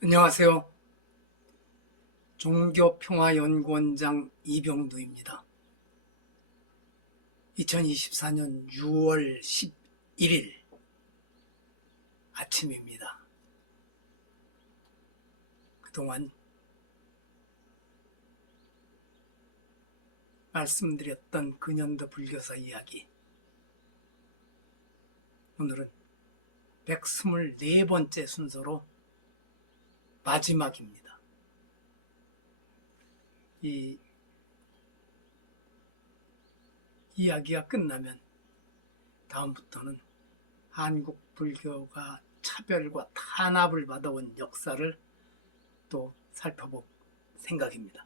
안녕하세요. 종교평화연구원장 이병두입니다. 2024년 6월 11일 아침입니다. 그동안 말씀드렸던 근현도 불교사 이야기, 오늘은 124번째 순서로 마지막입니다. 이 이야기가 끝나면 다음부터는 한국 불교가 차별과 탄압을 받아온 역사를 또 살펴볼 생각입니다.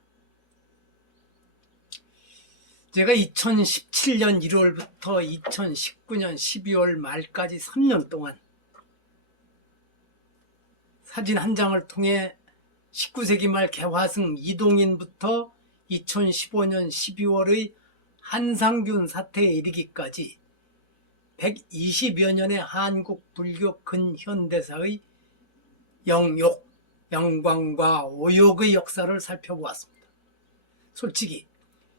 제가 2017년 1월부터 2019년 12월 말까지 3년 동안 사진 한 장을 통해 19세기 말 개화승 이동인부터 2015년 12월의 한상균 사태에 이르기까지 120여 년의 한국 불교 근현대사의 영욕, 영광과 오욕의 역사를 살펴보았습니다. 솔직히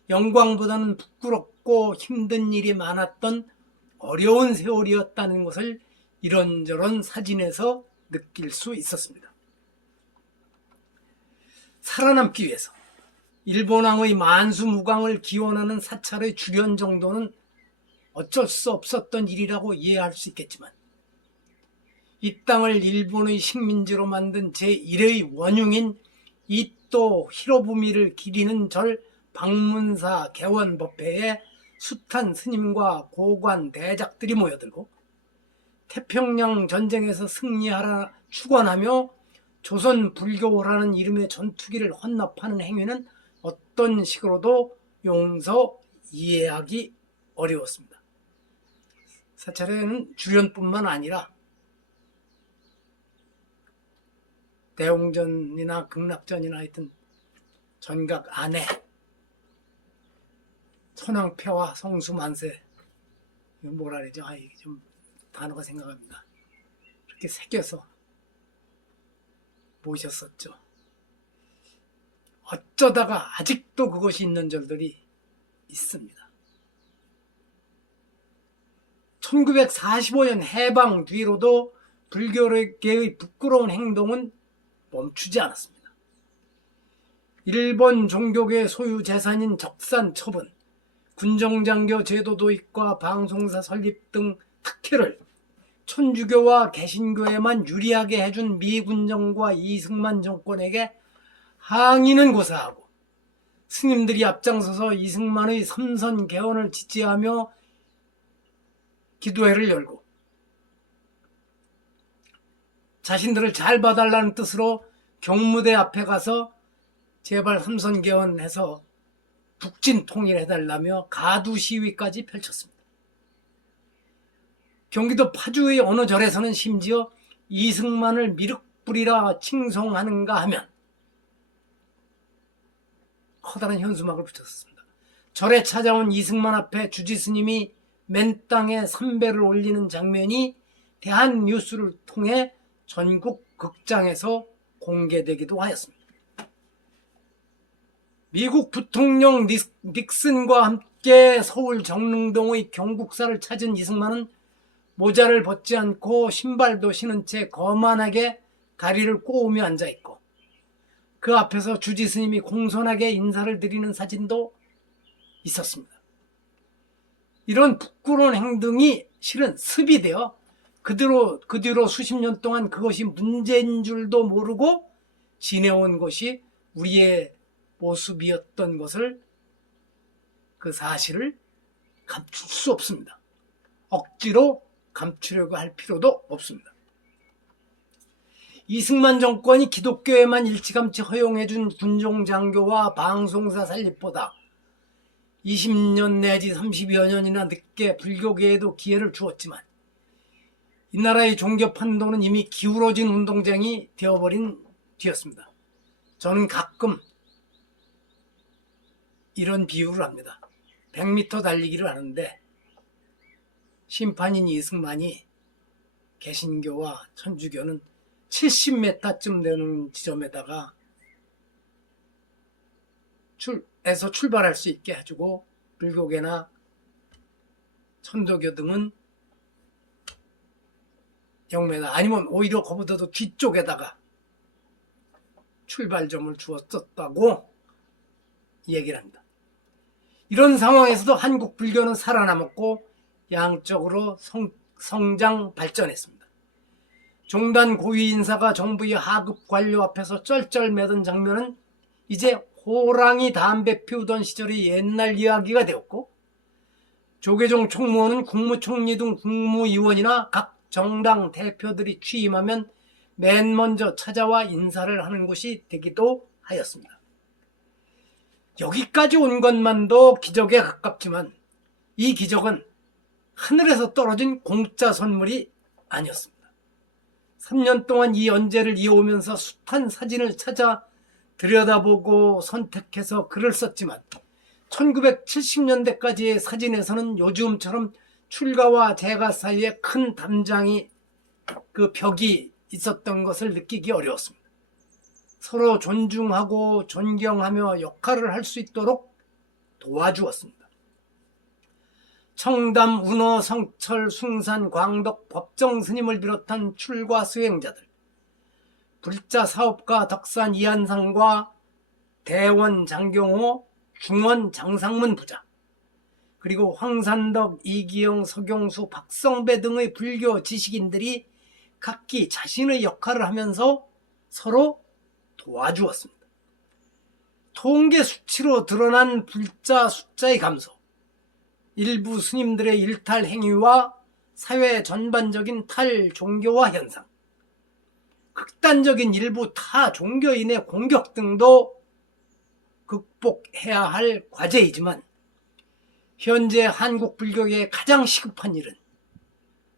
영광보다는 부끄럽고 힘든 일이 많았던 어려운 세월이었다는 것을 이런저런 사진에서 느낄 수 있었습니다. 살아남기 위해서 일본왕의 만수무강을 기원하는 사찰의 주련 정도는 어쩔 수 없었던 일이라고 이해할 수 있겠지만, 이 땅을 일본의 식민지로 만든 제1의 원흉인 이토 히로부미를 기리는 절 방문사 개원법회에 숱한 스님과 고관 대작들이 모여들고 태평양 전쟁에서 승리하라 축원하며 조선 불교라는 이름의 전투기를 헌납하는 행위는 어떤 식으로도 용서 이해하기 어려웠습니다. 사찰에는 주련뿐만 아니라 대웅전이나 극락전이나 하여튼 전각 안에 천황폐와 성수만세, 뭐라 그러죠? 이게 좀 단어가 생각합니다. 이렇게 새겨서 모셨었죠. 어쩌다가 아직도 그것이 있는 절들이 있습니다. 1945년 해방 뒤로도 불교계의 부끄러운 행동은 멈추지 않았습니다. 일본 종교계 소유 재산인 적산 처분, 군정장교 제도 도입과 방송사 설립 등 특혜를 천주교와 개신교에만 유리하게 해준 미군정과 이승만 정권에게 항의는 고사하고, 스님들이 앞장서서 이승만의 삼선 개헌을 지지하며 기도회를 열고 자신들을 잘 봐달라는 뜻으로 경무대 앞에 가서 제발 삼선 개헌해서 북진 통일해달라며 가두 시위까지 펼쳤습니다. 경기도 파주의 어느 절에서는 심지어 이승만을 미륵불이라 칭송하는가 하면 커다란 현수막을 붙였습니다. 절에 찾아온 이승만 앞에 주지스님이 맨 땅에 삼배를 올리는 장면이 대한뉴스를 통해 전국 극장에서 공개되기도 하였습니다. 미국 부통령 닉슨과 함께 서울 정릉동의 경국사를 찾은 이승만은 모자를 벗지 않고 신발도 신은 채 거만하게 다리를 꼬우며 앉아있고, 그 앞에서 주지스님이 공손하게 인사를 드리는 사진도 있었습니다. 이런 부끄러운 행동이 실은 습이 되어 그 뒤로 수십 년 동안 그것이 문제인 줄도 모르고 지내온 것이 우리의 모습이었던 것을, 그 사실을 감출 수 없습니다. 억지로 감추려고 할 필요도 없습니다. 이승만 정권이 기독교에만 일찌감치 허용해준 군종장교와 방송사 설립보다 20년 내지 30여 년이나 늦게 불교계에도 기회를 주었지만, 이 나라의 종교 판도는 이미 기울어진 운동장이 되어버린 뒤였습니다. 저는 가끔 이런 비유를 합니다. 100m 달리기를 하는데 심판인 이승만이 개신교와 천주교는 70m쯤 되는 지점에다가 출발할 수 있게 해주고, 불교계나 천도교 등은 0m 아니면 오히려 그보다도 뒤쪽에다가 출발점을 주었었다고 얘기를 합니다. 이런 상황에서도 한국 불교는 살아남았고 양적으로 성장 발전했습니다. 종단 고위 인사가 정부의 하급 관료 앞에서 쩔쩔매던 장면은 이제 호랑이 담배 피우던 시절의 옛날 이야기가 되었고, 조계종 총무원은 국무총리 등 국무위원이나 각 정당 대표들이 취임하면 맨 먼저 찾아와 인사를 하는 곳이 되기도 하였습니다. 여기까지 온 것만도 기적에 가깝지만 이 기적은 하늘에서 떨어진 공짜 선물이 아니었습니다. 3년 동안 이 연재를 이어오면서 숱한 사진을 찾아 들여다보고 선택해서 글을 썼지만 1970년대까지의 사진에서는 요즘처럼 출가와 재가 사이에 큰 담장이, 그 벽이 있었던 것을 느끼기 어려웠습니다. 서로 존중하고 존경하며 역할을 할 수 있도록 도와주었습니다. 청담, 운어, 성철, 숭산, 광덕, 법정 스님을 비롯한 출가 수행자들, 불자 사업가 덕산 이한상과 대원 장경호, 중원 장상문 부자, 그리고 황산덕, 이기영, 서경수, 박성배 등의 불교 지식인들이 각기 자신의 역할을 하면서 서로 도와주었습니다. 통계 수치로 드러난 불자 숫자의 감소, 일부 스님들의 일탈 행위와 사회 전반적인 탈종교화 현상, 극단적인 일부 타종교인의 공격 등도 극복해야 할 과제이지만 현재 한국 불교계의 가장 시급한 일은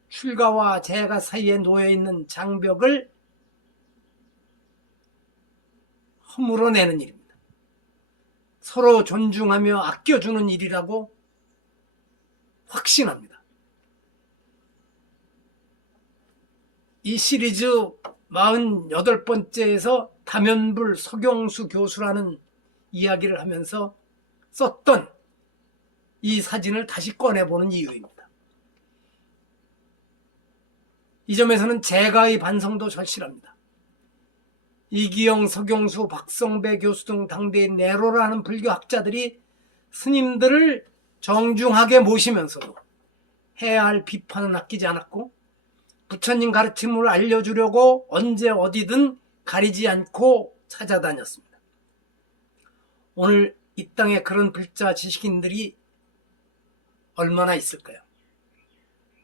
출가와 재가 사이에 놓여있는 장벽을 허물어내는 일입니다. 서로 존중하며 아껴주는 일이라고 확신합니다. 이 시리즈 48번째에서 다면불 서경수 교수라는 이야기를 하면서 썼던 이 사진을 다시 꺼내보는 이유입니다. 이 점에서는 제가의 반성도 절실합니다. 이기영, 서경수, 박성배 교수 등 당대의 네로라는 불교학자들이 스님들을 정중하게 모시면서도 해야 할 비판은 아끼지 않았고, 부처님 가르침을 알려주려고 언제 어디든 가리지 않고 찾아다녔습니다. 오늘 이 땅에 그런 불자 지식인들이 얼마나 있을까요?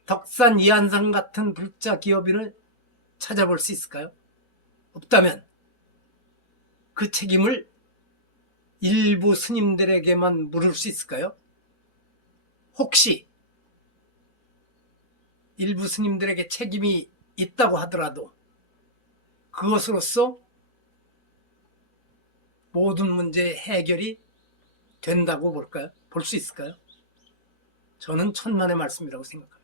덕산 이한상 같은 불자 기업인을 찾아볼 수 있을까요? 없다면 그 책임을 일부 스님들에게만 물을 수 있을까요? 혹시 일부 스님들에게 책임이 있다고 하더라도 그것으로서 모든 문제의 해결이 된다고 볼까요? 볼 수 있을까요? 저는 천만의 말씀이라고 생각합니다.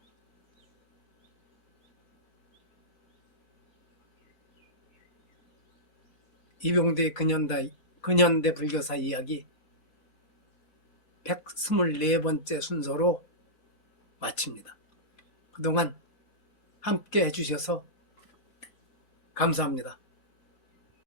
이병대의 근현대 불교사 이야기 124번째 순서로 마칩니다. 그동안 함께 해주셔서 감사합니다.